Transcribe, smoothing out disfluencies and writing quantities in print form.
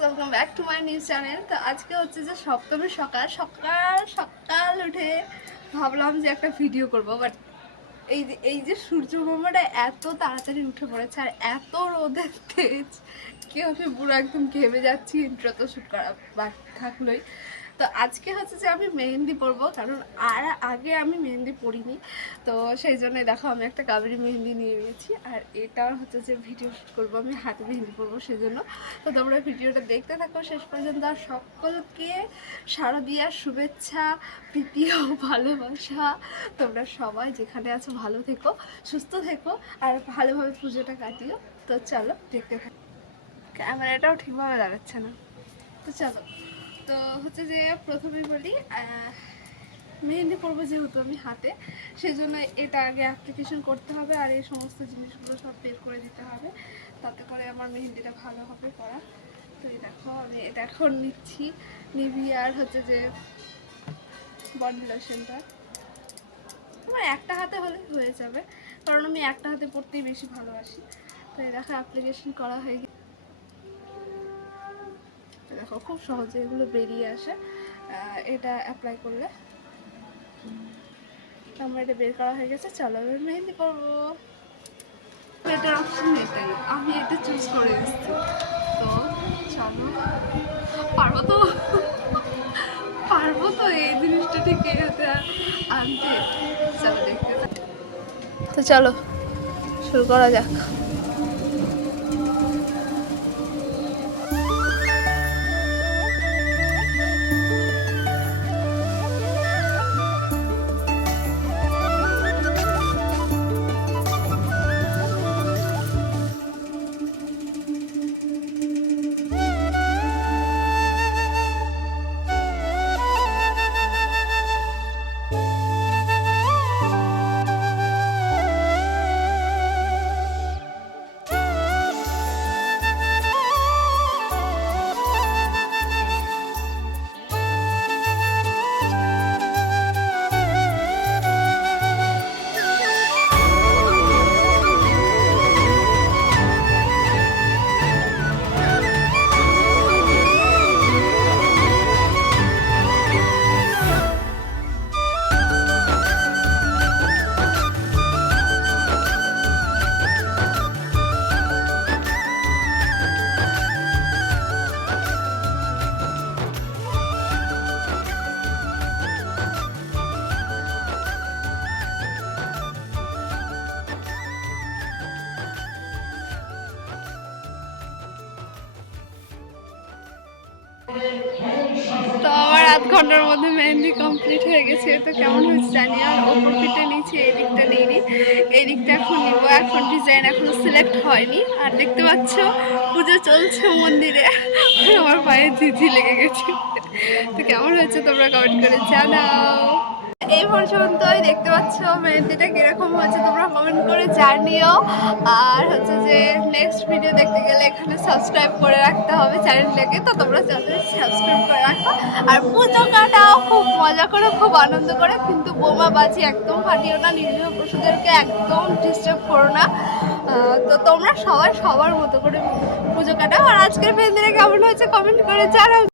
Welcome back to my news channel. তো আজকে হচ্ছে যে সপ্তমীর সকাল সকাল সকাল উঠে ভাবলাম যে একটা ভিডিও করব, বাট এই যে সূর্য মামাটা এত তাড়াতাড়ি উঠে পড়েছে আর এত রোদের তেজ কি আমি পুরো একদম ঘেমে যাচ্ছি। ইন্ট্রো তো শ্যুট করা বাকি থাকলোই। তো আজকে হচ্ছে যে আমি মেহেন্দি পরবো, কারণ আর আগে আমি মেহেন্দি পরিনি। তো সেই জন্যই দেখো আমি একটা কাবেরি মেহেন্দি নিয়ে নিয়েছি, আর এটা হচ্ছে যে ভিডিও শ্যুট করবো, আমি হাতে মেহেন্দি পরবো সেই জন্য। তো তোমরা ভিডিওটা দেখতে থাকো শেষ পর্যন্ত। আর সকলকে শারদীয়ার শুভেচ্ছা, প্রীতি ও ভালোবাসা। তোমরা সবাই যেখানে আছো ভালো থেকো, সুস্থ থেকো আর ভালোভাবে পুজোটা কাটিও। তো চলো দেখতে থাকো। ক্যামেরাটাও ঠিকভাবে লাগাচ্ছে না, তো চলো। তো হচ্ছে যে প্রথমেই বলি, মেহেন্দি পরবো যেহেতু আমি হাতে, সেই জন্য এটা আগে অ্যাপ্লিকেশন করতে হবে আর এই সমস্ত জিনিসগুলো সব বের করে দিতে হবে, তাতে করে আমার মেহেন্দিটা ভালো হবে পরা। তো এই দেখো আমি এটা এখন নিচ্ছি, নিভিয়ার হচ্ছে যে বডি লোশনটা। আমার একটা হাতে হলে হয়ে যাবে, কারণ আমি একটা হাতে পরতেই বেশি ভালোবাসি। তো এই দেখো অ্যাপ্লিকেশন করা হয়ে গেছে। দেখো খুব সহজে এগুলো বেরিয়ে আসে এটা অ্যাপ্লাই করলে। আমার এটা বের করা হয়ে গেছে, চলো এবার মেহেন্দি করবো। এটার অপশন এটাই, আমি এটা চুজ করে এসেছি। তো চলো, পারবো তো পারবো তো এই জিনিসটা ঠিক হাতে আনতে। চলো দেখতে, তো চলো শুরু করা যাক। তো আমার আধ ঘন্টার মধ্যে মেহেন্দি কমপ্লিট হয়ে গেছে। তো কেমন হয়েছে জানি। আর ওপর পিঠে নিচে এই দিকটা নিইনি, এই দিকটা এখন নিব। এখন ডিজাইন এখনো সিলেক্ট হয়নি। আর দেখতে পাচ্ছ পুজো চলছে মন্দিরে, আমার পায়ে ঝিঝি লেগে গেছে। তো কেমন হয়েছে তোমরা কমেন্ট করে জানাও। এই পর্যন্তই, দেখতে পাচ্ছ মেহেন্দিটা কিরকম হয়েছে তোমরা কমেন্ট করে জানিও। আর হচ্ছে যে নেক্সট ভিডিও দেখতে গেলে এখানে সাবস্ক্রাইব করে রাখতে হবে চ্যানেলটাকে, তো তোমরা চ্যানেলটা সাবস্ক্রাইব করে রাখো। আর পুজো কাটাও খুব মজা করে, খুব আনন্দ করে, কিন্তু বোমা বাজি একদম ফাটিও না, নিরীহ পশুদেরকে একদম ডিস্টার্ব করো না। তো তোমরা সবাই সবার মতো করে পুজো কাটাও। আর আজকের মেহেন্দিটা কেমন হয়েছে কমেন্ট করে জানাও।